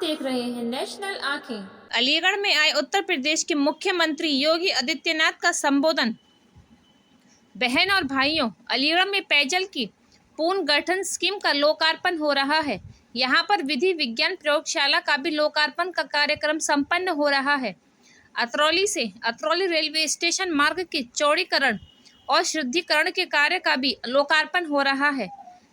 देख रहे हैं नेशनल आंखें। अलीगढ़ में आए उत्तर प्रदेश के मुख्यमंत्री योगी आदित्यनाथ का संबोधन। बहन और भाइयों, अलीगढ़ में पेयजल की पुनर्गठन स्कीम का लोकार्पण हो रहा है। यहां पर विधि विज्ञान प्रयोगशाला का भी लोकार्पण का कार्यक्रम संपन्न हो रहा है। अतरौली से अतरौली रेलवे स्टेशन मार्ग के चौड़ीकरण और शुद्धिकरण के कार्य का भी लोकार्पण हो रहा है।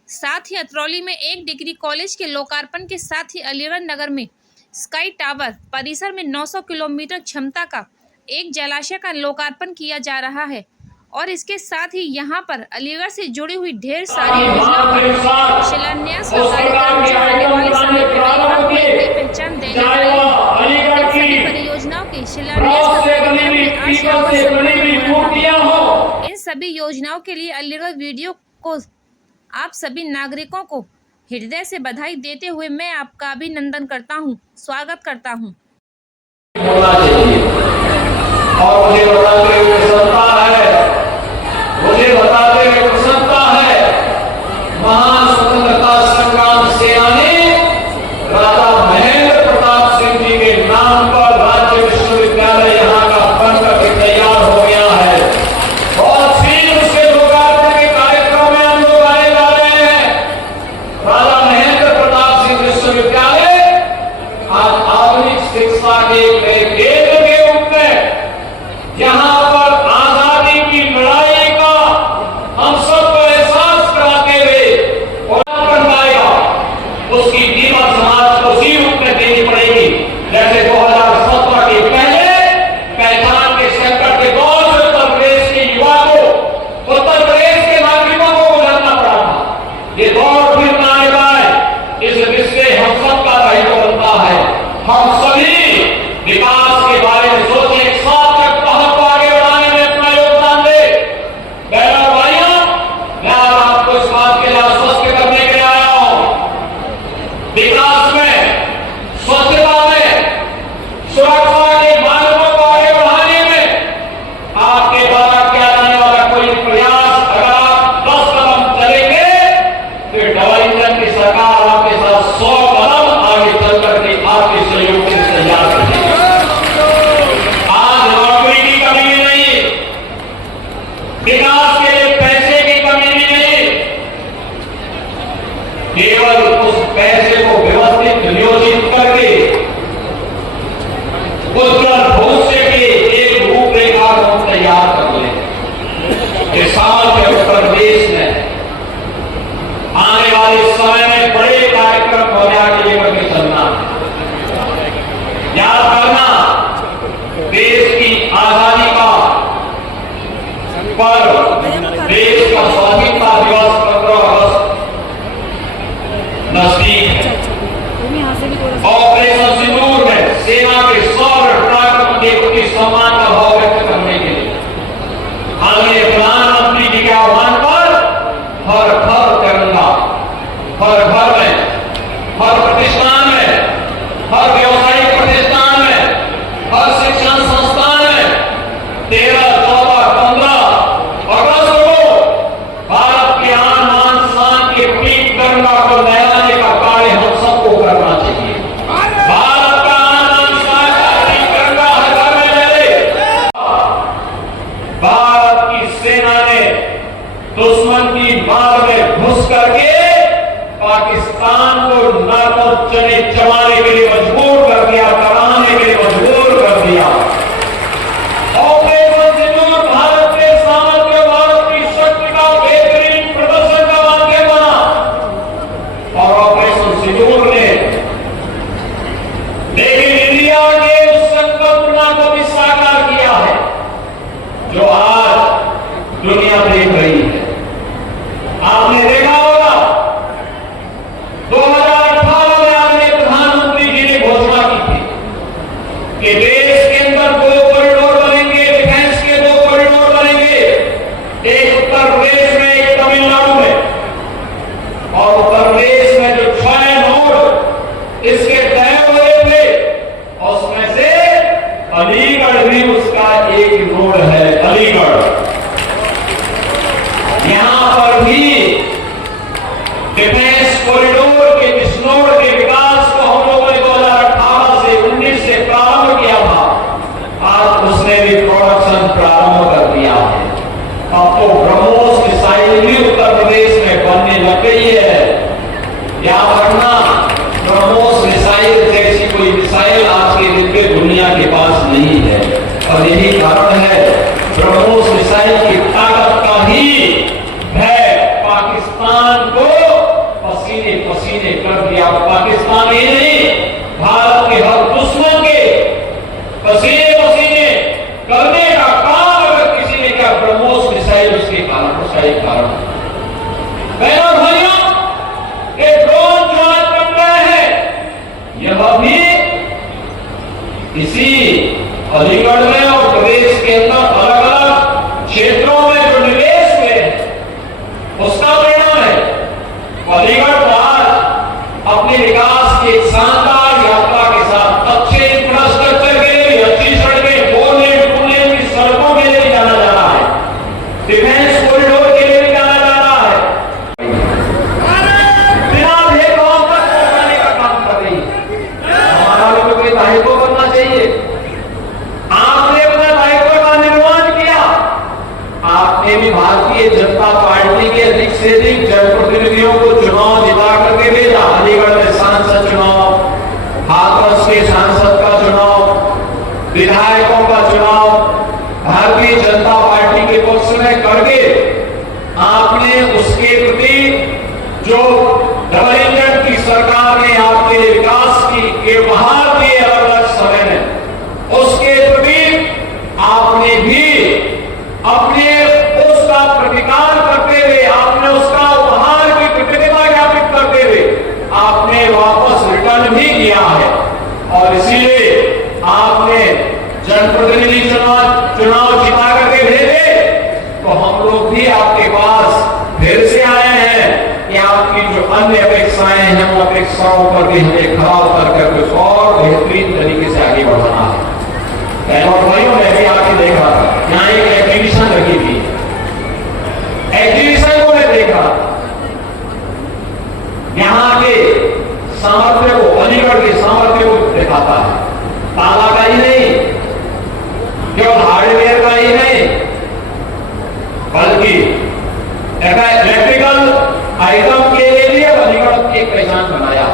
साथ ही अतरौली में एक डिग्री कॉलेज के लोकार्पण के साथ ही अलीगढ़ नगर में स्काई टावर परिसर में 900 किलोमीटर क्षमता का एक जलाशय का लोकार्पण किया जा रहा है और इसके साथ ही यहां पर अलीगढ़ से जुड़ी हुई ढेर सारी योजनाओं का शिलान्यास का कार्यक्रम जो आने वाले समय में अलीगढ़ को एक नई पहचान देने वाली है। इन सभी परियोजनाओं के शिलान्यास का कार्यक्रम आज यहाँ पर संपन्न हो रहा है। इन सभी योजनाओं के लिए अलीगढ़ वीडियो को आप सभी नागरिकों को हृदय से बधाई देते हुए मैं आपका अभिनंदन करता हूं, स्वागत करता हूं। और मुझे बताते हुए प्रसन्नता है, महान स्वतंत्रता संग्राम सेनानी राजा महेंद्र प्रताप सिंह जी के नाम पर राज्य विश्वविद्यालय यहाँ का बनकर के तैयार हो गया है और फिर उसके लोकार्पण के कार्यक्रम में हम लोग आने जा रहे हैं। राजा महेंद्र प्रताप सिंह विश्वविद्यालय आज आधुनिक शिक्षा के केंद्र के रूप में यहाँ पर आजादी की लड़ाई का हम सबको एहसास कराते हुए और पाएगा, उसकी कीमत समाज को उसी रूप में देनी पड़ेगी जैसे 2017 के पहले पहचान के संकट के दौर में उत्तर प्रदेश के युवा को, उत्तर प्रदेश के नागरिकों को गुजरना पड़ा था। ये दौर फिर ना आने पाए, इस रिश्ते हम सबका दायित्व बनता है। हम सभी विकास के बारे में सोचें, एक साथ भारत को आगे बढ़ाने में अपना योगदान दे। बहनों और भाइयों, मैं आपको इस बात के लिए आश्वस्त करने के लिए आया हूं। विकास में, स्वच्छता में, सुरक्षा के मार्गों को आगे बढ़ाने में आपके द्वारा किया जाने वाला कोई प्रयास अगर आप 10 कदम चलेंगे तो डबल इंजन की सरकार आपके साथ 100 कदम आगे चल करके आपके सहयोग से तैयार करेगी। विकास के लिए पैसे की कमी भी नहीं, केवल उस पैसे को व्यवस्थित नियोजित करके उज्जवल भविष्य की एक रूपरेखा को तैयार कर ले। किसान के उत्तर प्रदेश में आने वाले समय में बड़े कार्यक्रम होने के लिए करके चलना, याद करना देश की आजादी का पर देश का स्वाधीनता दिवस 15 अगस्त नजदीक है। ऑपरेशन सिंदूर में सेना के 100 पराक्रम देवों के सम्मान का भाव व्यक्त करने के लिए माननीय प्रधानमंत्री जी के आह्वान पर हर घर तिरंगा, हर घर में, हर प्रतिष्ठान में, हर व्यवसायिक प्रतिष्ठान में, हर शिक्षण संस्थान में 13, 14, 15 अगस्त को भारत के आन मान शान के प्रतीक तिरंगा को लहराने का कार्य हम सबको करना चाहिए। भारत का आन मान शान का प्रतीक तिरंगा हर घर में लहरे। भारत की सेना ने दुश्मन की मार में घुस करके पाकिस्तान को नरचने चबाने के लिए मजबूर कर दिया, कराने के लिए मजबूर कर दिया। ऑपरेशन सिंदूर भारत के सामर्थ्य, भारत की शक्ति का बेहतरीन प्रदर्शन का माध्यम बना और ऑपरेशन सिंदूर ने लेकिन इंडिया के उस संकल्पना को भी साकार किया है जो आज दुनिया देख रही है। आपने देखा होगा 2018 में आपने प्रधानमंत्री जी ने घोषणा की थी कि देश के अंदर 2 कॉरिडोर बनेंगे, डिफेंस के 2 कॉरिडोर बनेंगे, एक उत्तर प्रदेश में, एक तमिलनाडु में। और उत्तर प्रदेश में जो 6 नोड इसके तय हुए थे उसमें से अलीगढ़ भी उसका एक नोड है। अलीगढ़ यहां पर भी डिफेंस कॉरिडोर के इस नोड के विकास को हम लोगों ने 2018 इसी अलीगढ़ में और प्रदेश के अंदर अलग अलग क्षेत्रों में जो निवेश हुए उसका परिणाम है। अलीगढ़ तो आज अपने विकास की एक शानदार यात्रा के साथ अच्छे इंफ्रास्ट्रक्चर के लिए, अच्छी सड़कें, 4 लेन 2 लेन की सड़कों के लिए जाना जा रहा है, डिफेंस कॉरिडोर के लिए भी जाना जा रहा है, बिना भेदभाव तक पहुंचाने का काम कर रही है। हमारा लोगों के दायित्व करना चाहिए। आपने अपना दायित्व का निर्वहन किया। आपने भी भारतीय जनता पार्टी के अधिक से अधिक जनप्रतिनिधियों को चुनाव जिता करके भेजा। अलीगढ़ में सांसद चुनाव, हाथरस के सांसद का चुनाव, विधायकों का चुनाव भारतीय जनता पार्टी के पक्ष में करके आपने उसके प्रति जो डबल इंजन की सरकार ने आपके विकास की उपहार दिए अलग अलग समय में, उसके प्रति आपने भी अपने उसका प्रतिकार करते हुए, आपने उसका उपहार की कृतज्ञता ज्ञापित करते हुए आपने वापस रिटर्न भी किया है। और इसीलिए आपने जनप्रतिनिधि चुनाव जिता करके भेजे, तो हम लोग भी आपके पास फिर से आए हैं कि आपकी जो अन्य अपेक्षाएं हैं वो अपेक्षाओं पर भी हमें खरा उतर कर कुछ और बेहतरीन तरीके से आगे बढ़ाना है। और भाइयों मैं भी आके देखा, यहाँ एक एग्जीबिशन लगी थी, एग्जीबिशन को मैं देखा, यहाँ के सामर्थ्य को, अलीगढ़ के सामर्थ्य को दिखाता है। ताला का ही नहीं, केवल हार्डवेयर का ही नहीं, बल्कि इलेक्ट्रिकल आइटम के लिए अलीगढ़ की एक पहचान बनाया।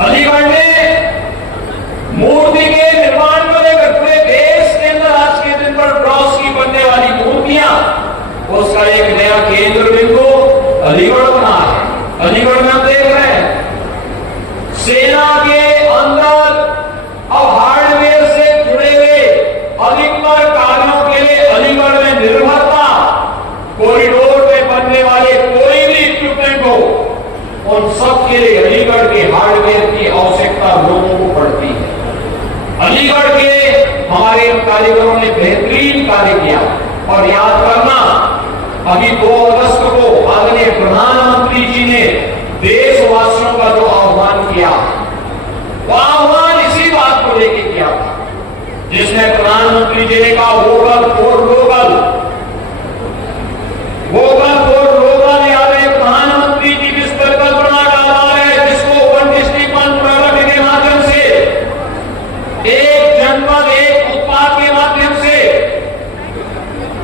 अलीगढ़ ने मूर्ति के निर्माण को लेकर पूरे देश के अंदर आज के दिन पर ब्रॉन्ज की बनने वाली मूर्तियां, उसका एक नया केंद्र बिंदु अलीगढ़ बना है। अलीगढ़ में हम देख रहे हैं सेना के अंदर अब हार्डवेयर से जुड़े हुए अधिकतर कार्यों के लिए अलीगढ़ में निर्भरता, कॉरिडोर में बनने वाले कोई भी इक्विपमेंट हो, उन सब के लिए अलीगढ़ के हार्डवेयर की आवश्यकता लोगों को पड़ती है। अलीगढ़ के हमारे कारीगरों ने बेहतरीन कार्य किया। और याद करना, अभी 2 अगस्त को आदरणीय प्रधानमंत्री जी ने देशवासियों का जो आह्वान किया, वो आह्वान इसी बात को लेकर किया था, जिसमें प्रधानमंत्री जी ने कहा vocal for local, vocal for local. यादें प्रधानमंत्री जी की परिकल्पना का आधार है, जिसको वन डिस्ट्रिक्ट वन प्रोडक्ट के माध्यम से, एक जनपद एक उत्पाद के माध्यम से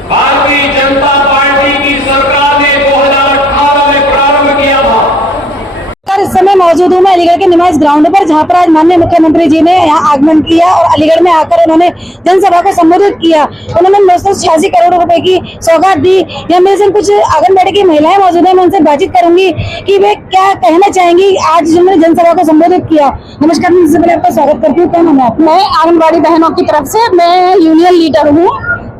भारतीय जनता पार्टी की सरकार ने 2018 में प्रारंभ किया था। इस समय मौजूद हूँ मैं अलीगढ़ के निमाइस ग्राउंड पर, जहाँ पर आज माननीय मुख्यमंत्री जी ने यहाँ आगमन किया और अलीगढ़ में आकर उन्होंने जनसभा को संबोधित किया। उन्होंने 986 करोड़ रुपए की सौगात दी। यहाँ मेरे से कुछ आंगनबाड़ी की महिलाएं मौजूद है, मैं उनसे बातचीत करूंगी कि वे क्या कहना चाहेंगी आज जिन्होंने जनसभा को संबोधित किया। नमस्कार, सबसे पहले आपका स्वागत करती हूँ। क्या नाम है आपका? मैं आंगनबाड़ी बहनों की तरफ से मैं यूनियन लीडर हूँ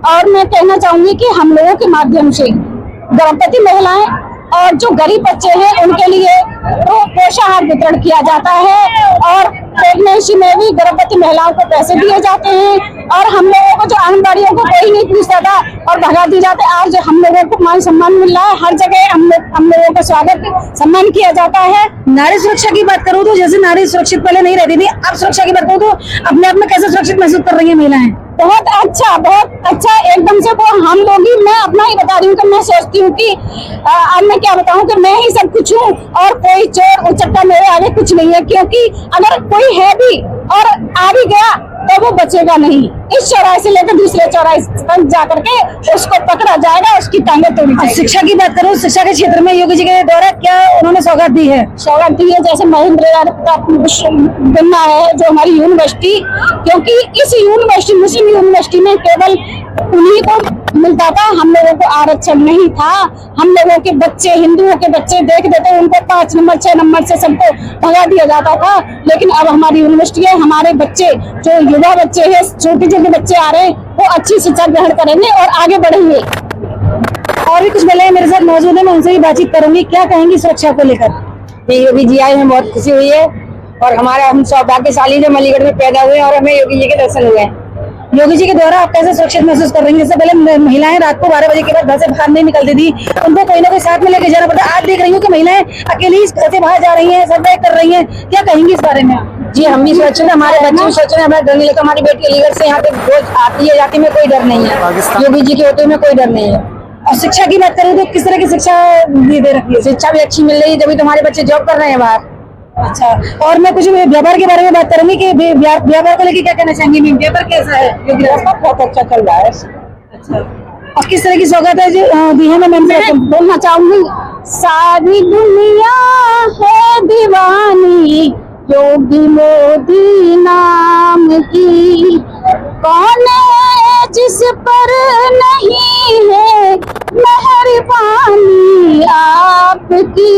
और मैं कहना चाहूंगी कि हम लोगों के माध्यम से गर्भवती महिलाएं और जो गरीब बच्चे हैं उनके लिए तो पोषाहार वितरण किया जाता है और प्रेगनेंसी में भी गर्भवती महिलाओं को पैसे दिए जाते हैं। और हम लोगों को जो आंगनबाड़ियों को कोई नहीं पूछता था और भगा दी जाते, आज हम लोगों को मान सम्मान मिल रहा है। हर जगह हम लोगों का स्वागत सम्मान किया जाता है। नारी सुरक्षा की बात करूँ तो जैसे नारी सुरक्षित पहले नहीं रहती थी, अब सुरक्षा की बात करूँ तो अपने आप में कैसे सुरक्षित महसूस कर रही है महिलाएं? बहुत अच्छा एकदम से। वो हम लोग ही, मैं अपना ही बता रही हूँ कि मैं सोचती हूँ कि अब मैं क्या बताऊँ कि मैं ही सब कुछ हूँ और कोई चोर उचक्का मेरे आगे कुछ नहीं है, क्योंकि अगर कोई है भी और आ भी गया तो वो बचेगा नहीं। इस चौराहे से लेकर दूसरे चौराहे तक जाकर के उसको पकड़ा जाएगा, उसकी टांगें तोड़ी जाएगी। शिक्षा की बात करूँ, शिक्षा के क्षेत्र में योगी जी के द्वारा क्या उन्होंने सौगात दी है? सौगात दी है, जैसे महेंद्र बनना है जो हमारी यूनिवर्सिटी, क्योंकि इस यूनिवर्सिटी मुस्लिम यूनिवर्सिटी में केवल उन्हीं को मिलता था, हम लोगों को आरक्षण नहीं था। हम लोगों के बच्चे, हिंदुओं के बच्चे देख देते उनको 5 नंबर 6 नंबर से सबको भगा दिया जाता था। लेकिन अब हमारी यूनिवर्सिटी है, हमारे बच्चे जो युवा बच्चे हैं, छोटे छोटे बच्चे आ रहे हैं, वो अच्छी शिक्षा ग्रहण करेंगे और आगे बढ़ेंगे। और भी कुछ महिलाएं मेरे साथ मौजूद है, मैं उनसे भी बातचीत करूंगी। क्या कहेंगी सुरक्षा को लेकर? योगी जी आए हैं, बहुत खुशी हुई है और हम सौभाग्यशाली जो अलीगढ़ में पैदा हुए और हमें योगी जी के दर्शन हुए। योगी जी के द्वारा आप कैसे सुरक्षित महसूस कर रही हैं? जैसे पहले महिलाएं रात को 12 बजे के बाद घर से बाहर नहीं निकलती थी, उनको कोई ना कोई साथ में लेके जाना पड़ता। आज देख रही हूँ कि महिलाएं अकेली घर से बाहर जा रही हैं, सर्वे कर रही हैं, क्या कहेंगी इस बारे में? जी हम भी सुरक्षित, हमारे बच्चे भी सुरक्षित, हमारे घर लेकर हमारी बेटी अलीगढ़ से यहाँ पे रोज आती है जाती में कोई डर नहीं है। योगी जी के होते में कोई डर नहीं है। और शिक्षा की बात करें तो किस तरह की शिक्षा दे रखी है? शिक्षा भी अच्छी मिल रही है, तभी तुम्हारे बच्चे जॉब कर रहे हैं बाहर। अच्छा, और मैं कुछ व्यापार के बारे में बात करूंगी कि व्यापार को लेकर क्या कहना चाहेंगी? व्यापार कैसा है? बहुत अच्छा चल रहा है। अच्छा, और किस तरह की सौगात है जो दी है? मैं बोलना चाहूंगी, सारी दुनिया है दीवानी योगी मोदी नाम की, कौन है जिस पर नहीं है मेहरबानी आपकी।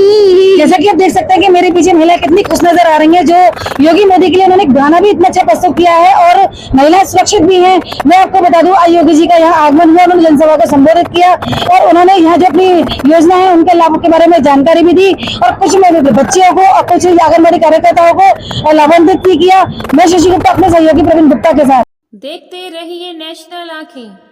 जैसा कि आप देख सकते हैं कि मेरे पीछे महिलाएं कितनी खुश नजर आ रही हैं, जो योगी मोदी के लिए उन्होंने गाना भी इतना अच्छा प्रस्तुत किया है और महिलाएं सुरक्षित भी हैं। मैं आपको बता दूं, आज योगी जी का यहाँ आगमन हुआ, उन्होंने जनसभा को संबोधित किया और उन्होंने यहाँ जो अपनी योजना है उनके लाभों के बारे में जानकारी भी दी और कुछ बच्चियों को और कुछ आंगनबाड़ी कार्यकर्ताओं को लाभान्वित भी किया। मैं शशि गुप्ता अपने सहयोगी प्रवीण गुप्ता के साथ। देखते रहिए नेशनल आंखें।